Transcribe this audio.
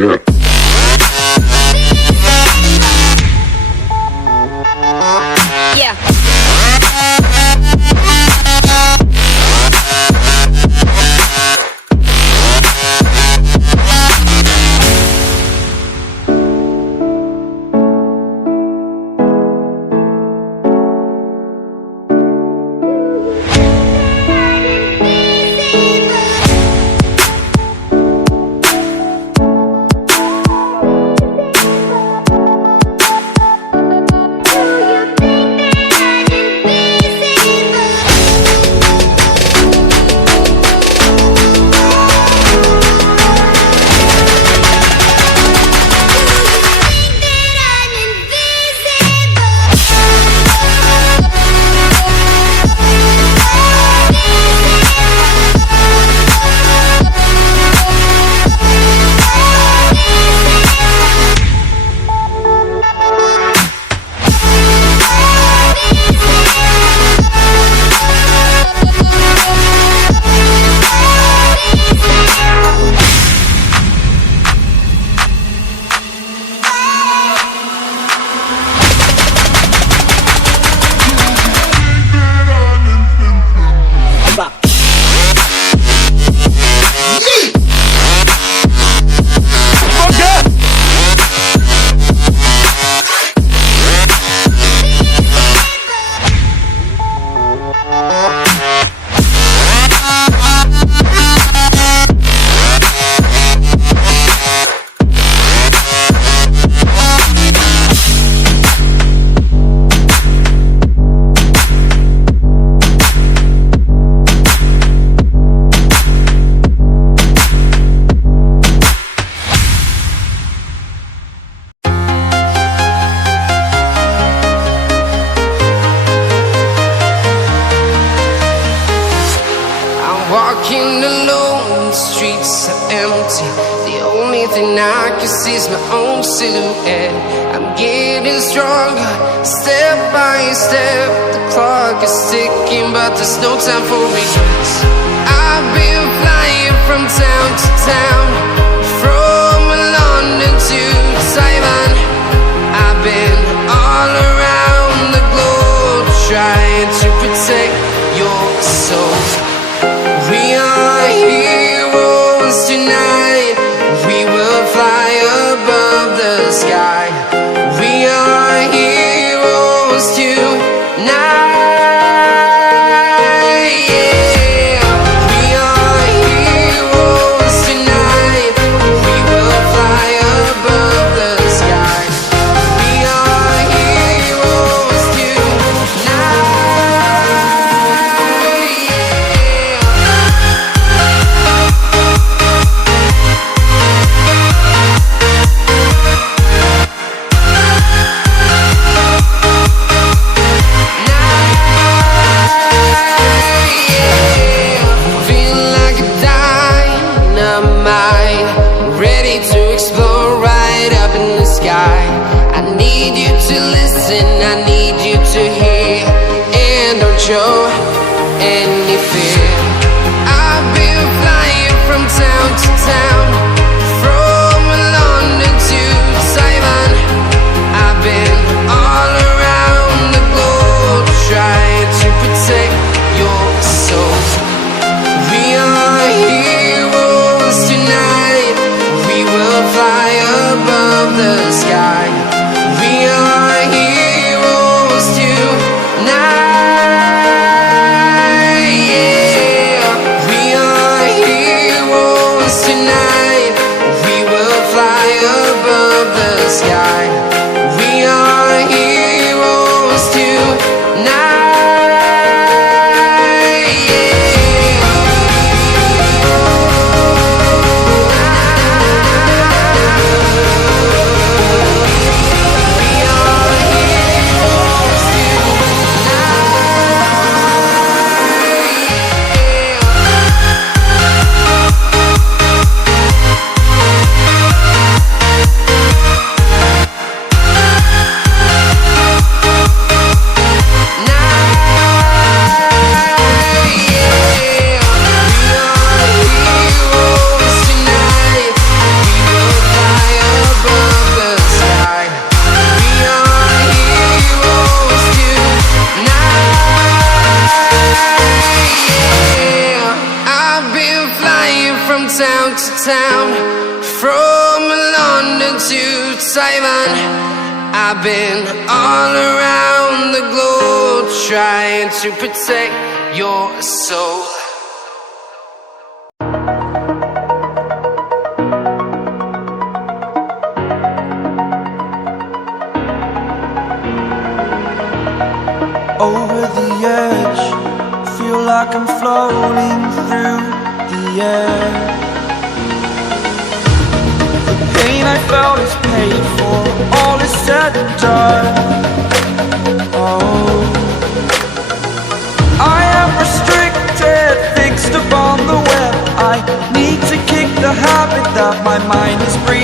Yeah. Walking alone, the streets are empty. The only thing I can see is my own silhouette. I'm getting stronger, step by step. The clock is ticking, but there's no time for regrets. I've been flying from town to town, from London to Taiwan. I've been all around the globe, trying to protect your soul. We are heroes tonight. We will fly above the sky. We are heroes tonight. Yeah. We are from town to town, from London to Taiwan. I've been all around the globe trying to protect your soul. Over the edge, feel like I'm floating through the air. The pain I felt is paid for, all is said and done. Oh, I am restricted, fixed upon the web. I need to kick the habit that my mind is breathing.